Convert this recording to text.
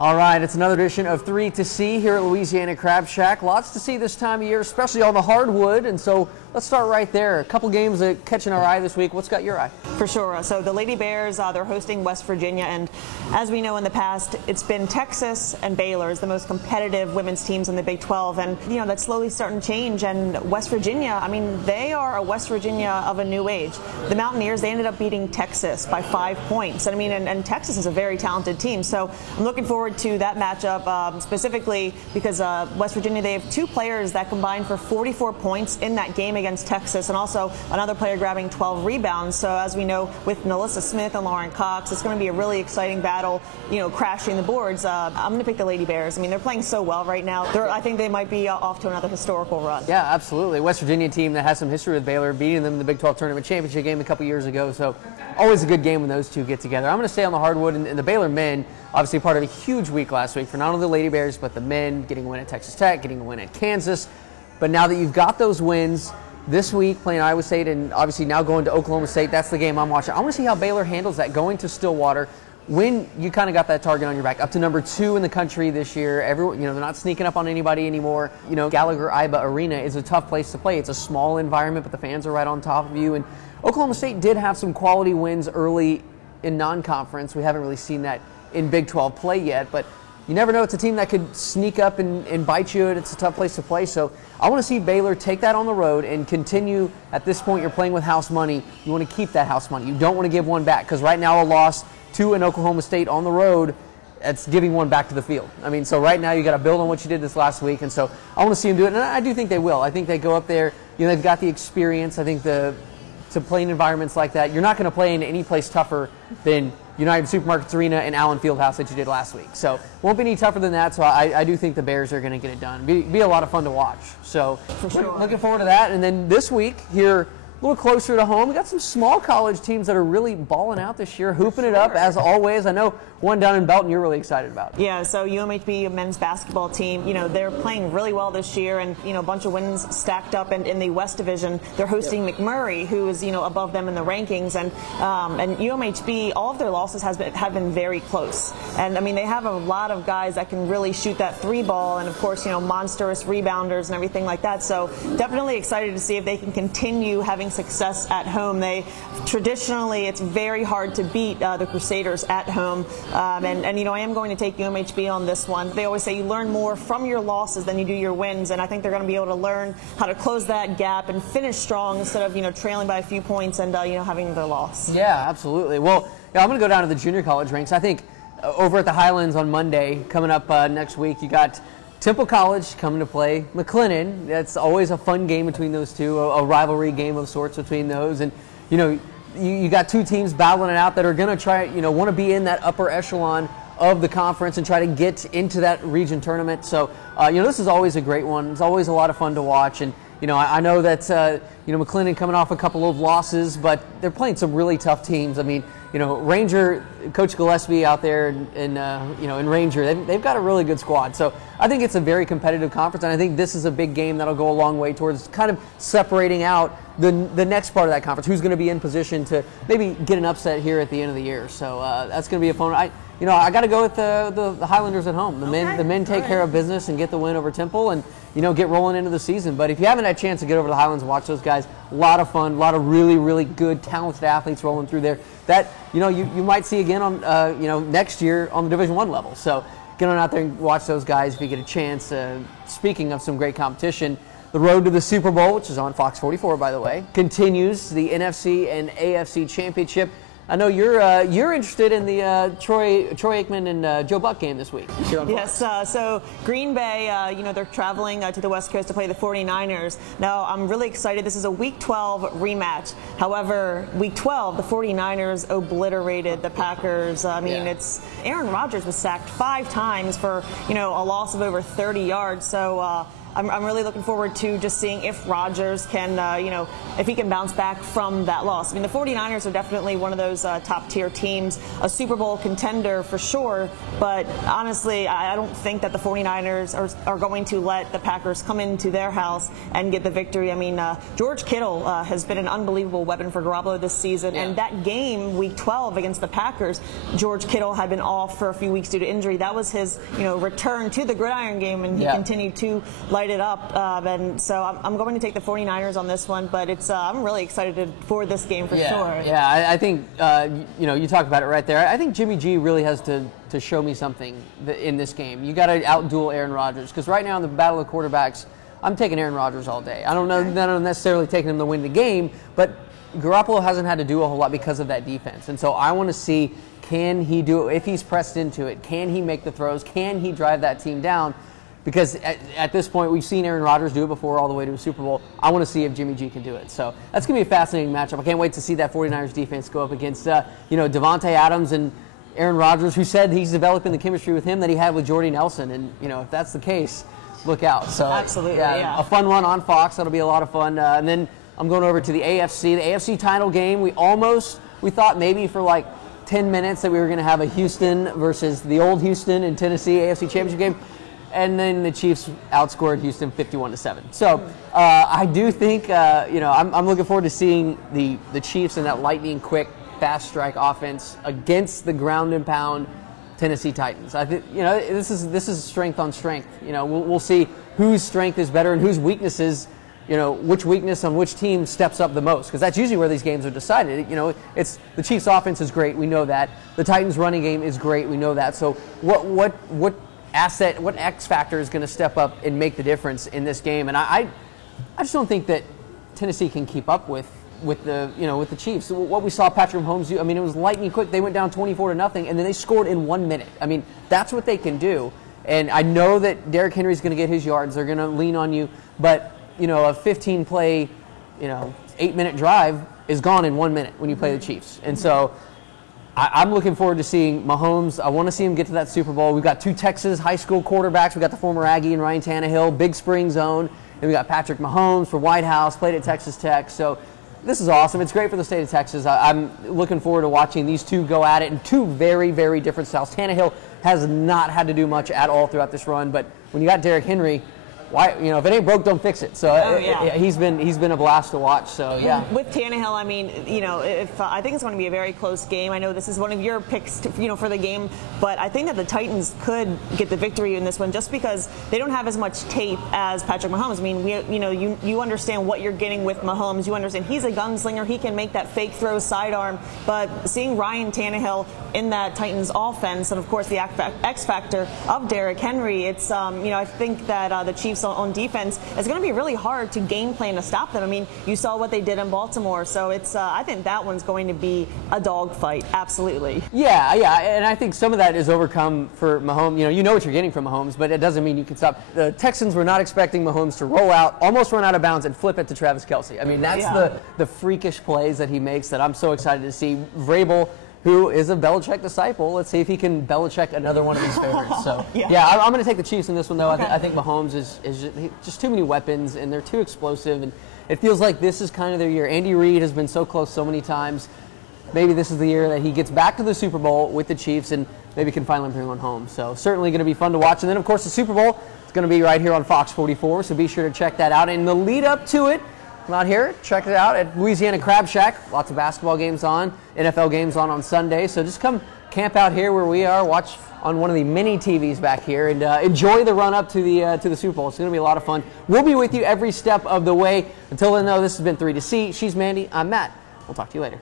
All right, it's another edition of 3 to See here at Louisiana Crab Shack. Lots to see this time of year, especially on the hardwood, and so let's start right there. A couple games that catching our eye this week. What's got your eye? For sure. So the Lady Bears, they're hosting West Virginia, and as we know in the past, it's been Texas and Baylor as the most competitive women's teams in the Big 12, and that's slowly starting to change. And West Virginia, I mean, they are a West Virginia of a new age. The Mountaineers, they ended up beating Texas by 5 points, and I mean, and Texas is a very talented team. So I'm looking forward to that matchup, specifically because West Virginia, they have 2 players that combined for 44 points in that game against Texas, and also another player grabbing 12 rebounds. So as we know, with Melissa Smith and Lauren Cox, it's going to be a really exciting battle, crashing the boards. I'm going to pick the Lady Bears. I mean, they're playing so well right now. I think they might be off to another historical run. Yeah, absolutely. West Virginia team that has some history with Baylor, beating them in the Big 12 Tournament Championship game a couple years ago. So always a good game when those two get together. I'm going to stay on the hardwood, and the Baylor men, obviously part of a huge week last week for not only the Lady Bears, but the men getting a win at Texas Tech, getting a win at Kansas. But now that you've got those wins this week, playing Iowa State and obviously now going to Oklahoma State, that's the game I'm watching. I want to see how Baylor handles that going to Stillwater when you kind of got that target on your back. Up to number 2 in the country this year. Everyone, they're not sneaking up on anybody anymore. Gallagher-Iba Arena is a tough place to play. It's a small environment, but the fans are right on top of you. And Oklahoma State did have some quality wins early in non-conference. We haven't really seen that in Big 12 play yet, but you never know. It's a team that could sneak up and bite you, and it's a tough place to play. So I want to see Baylor take that on the road and continue. At this point, you're playing with house money. You want to keep that house money. You don't want to give one back, because right now a loss to an Oklahoma State on the road, that's giving one back to the field. I mean, so right now you got to build on what you did this last week, and so I want to see them do it, and I do think they will. I think they go up there. They've got the experience. I think to play in environments like that, you're not going to play in any place tougher than United Supermarkets Arena and Allen Fieldhouse that you did last week. So won't be any tougher than that. So I do think the Bears are going to get it done. Be a lot of fun to watch. So looking forward to that. And then this week here, a little closer to home, we got some small college teams that are really balling out this year, hooping it up as always. I know one down in Belton you're really excited about. Yeah, so UMHB men's basketball team, they're playing really well this year, and a bunch of wins stacked up in the West Division. They're hosting McMurray, who is above them in the rankings, and UMHB, all of their losses have been very close. And I mean, they have a lot of guys that can really shoot that 3 ball, and of course monstrous rebounders and everything like that. So definitely excited to see if they can continue having success at home. Traditionally, it's very hard to beat the Crusaders at home, and I am going to take UMHB on this one. They always say you learn more from your losses than you do your wins, and I think they're going to be able to learn how to close that gap and finish strong instead of trailing by a few points and having their loss. Yeah, absolutely. Well, I'm going to go down to the junior college ranks. I think over at the Highlands on Monday, coming up next week, you got Temple College coming to play McLennan. That's always a fun game between those two, a rivalry game of sorts between those. And, you got 2 teams battling it out that are going to try, want to be in that upper echelon of the conference and try to get into that region tournament. So, this is always a great one. It's always a lot of fun to watch. And, I know that, McLennan coming off a couple of losses, but they're playing some really tough teams. I mean, Ranger, Coach Gillespie out there in Ranger, they've got a really good squad. So I think it's a very competitive conference, and I think this is a big game that'll go a long way towards kind of separating out the next part of that conference, who's going to be in position to maybe get an upset here at the end of the year. So that's going to be a fun. I got to go with the Highlanders at home. The men take care of business and get the win over Temple, and get rolling into the season. But if you haven't had a chance to get over to the Highlands and watch those guys, a lot of fun, a lot of really, really good, talented athletes rolling through there. That you might see again on next year on the Division I level. So get on out there and watch those guys if you get a chance. Speaking of some great competition, the road to the Super Bowl, which is on Fox 44, by the way, continues. The NFC and AFC Championship. I know you're interested in the Troy Aikman and Joe Buck game this week. Yes, so Green Bay, they're traveling to the West Coast to play the 49ers. Now, I'm really excited. This is a Week 12 rematch. However, Week 12, the 49ers obliterated the Packers. It's Aaron Rodgers was sacked 5 times for, a loss of over 30 yards. So I'm really looking forward to just seeing if Rodgers can, if he can bounce back from that loss. I mean, the 49ers are definitely one of those top-tier teams, a Super Bowl contender for sure, but honestly, I don't think that the 49ers are going to let the Packers come into their house and get the victory. I mean, George Kittle has been an unbelievable weapon for Garoppolo this season, and that game, Week 12 against the Packers, George Kittle had been off for a few weeks due to injury. That was his, return to the gridiron game, and he continued to light it up. And so I'm going to take the 49ers on this one, but I'm really excited for this game for sure. Yeah, I think, you talked about it right there. I think Jimmy G really has to show me something in this game. You got to outduel Aaron Rodgers, because right now in the battle of quarterbacks, I'm taking Aaron Rodgers all day. I don't necessarily taking him to win the game, but Garoppolo hasn't had to do a whole lot because of that defense. And so I want to see, can he do it? If he's pressed into it, can he make the throws? Can he drive that team down? Because at this point, we've seen Aaron Rodgers do it before all the way to a Super Bowl. I want to see if Jimmy G can do it. So that's going to be a fascinating matchup. I can't wait to see that 49ers defense go up against, Devontae Adams and Aaron Rodgers, who said he's developing the chemistry with him that he had with Jordy Nelson. And, if that's the case, look out. So absolutely, a fun one on Fox. That'll be a lot of fun. And then I'm going over to the AFC title game. We thought maybe for like 10 minutes that we were going to have a Houston versus the old Houston and Tennessee AFC championship game. And then the Chiefs outscored Houston 51-7. So I do think, I'm looking forward to seeing the Chiefs and that lightning quick, fast strike offense against the ground and pound Tennessee Titans. I think, this is strength on strength. We'll see whose strength is better and whose weaknesses, which weakness on which team steps up the most, because that's usually where these games are decided. It's the Chiefs' offense is great, we know that. The Titans' running game is great, we know that. So what X factor is going to step up and make the difference in this game? And I just don't think that Tennessee can keep up with the Chiefs. What we saw Patrick Mahomes do, it was lightning quick. They went down 24-0, and then they scored in 1 minute. That's what they can do. And I know that Derrick Henry's going to get his yards. They're going to lean on you, but a 15-play, 8-minute drive is gone in 1 minute when you play the Chiefs. And so I'm looking forward to seeing Mahomes. I want to see him get to that Super Bowl. We've got two Texas high school quarterbacks. We've got the former Aggie and Ryan Tannehill, Big Spring Zone. And we got Patrick Mahomes for White House, played at Texas Tech. So this is awesome. It's great for the state of Texas. I'm looking forward to watching these two go at it in two very, very different styles. Tannehill has not had to do much at all throughout this run, but when you got Derrick Henry, why, if it ain't broke, don't fix it. So he's been a blast to watch. So yeah. With Tannehill, if I think it's going to be a very close game. I know this is one of your picks, for the game, but I think that the Titans could get the victory in this one just because they don't have as much tape as Patrick Mahomes. You understand what you're getting with Mahomes. You understand he's a gunslinger. He can make that fake throw sidearm. But seeing Ryan Tannehill in that Titans offense, and of course the X factor of Derrick Henry, it's I think that the Chiefs on defense, it's going to be really hard to game plan to stop them. You saw what they did in Baltimore, so it's I think that one's going to be a dogfight, absolutely. Yeah, and I think some of that is overcome for Mahomes. You know what you're getting from Mahomes, but it doesn't mean you can stop. The Texans were not expecting Mahomes to roll out, almost run out of bounds, and flip it to Travis Kelce. That's the freakish plays that he makes that I'm so excited to see. Vrabel, who is a Belichick disciple. Let's see if he can Belichick another one of these favorites. So, I'm going to take the Chiefs in this one, though. Okay. I think Mahomes is just too many weapons, and they're too explosive, and it feels like this is kind of their year. Andy Reid has been so close so many times. Maybe this is the year that he gets back to the Super Bowl with the Chiefs and maybe can finally bring one home. So certainly going to be fun to watch. And then, of course, the Super Bowl is going to be right here on Fox 44, so be sure to check that out. And the lead up to it, come out here, check it out at Louisiana Crab Shack. Lots of basketball games on, NFL games on Sunday. So just come camp out here where we are, watch on one of the mini TVs back here, and enjoy the run up to the Super Bowl. It's going to be a lot of fun. We'll be with you every step of the way. Until then, though, this has been 3 to C. She's Mandy. I'm Matt. We'll talk to you later.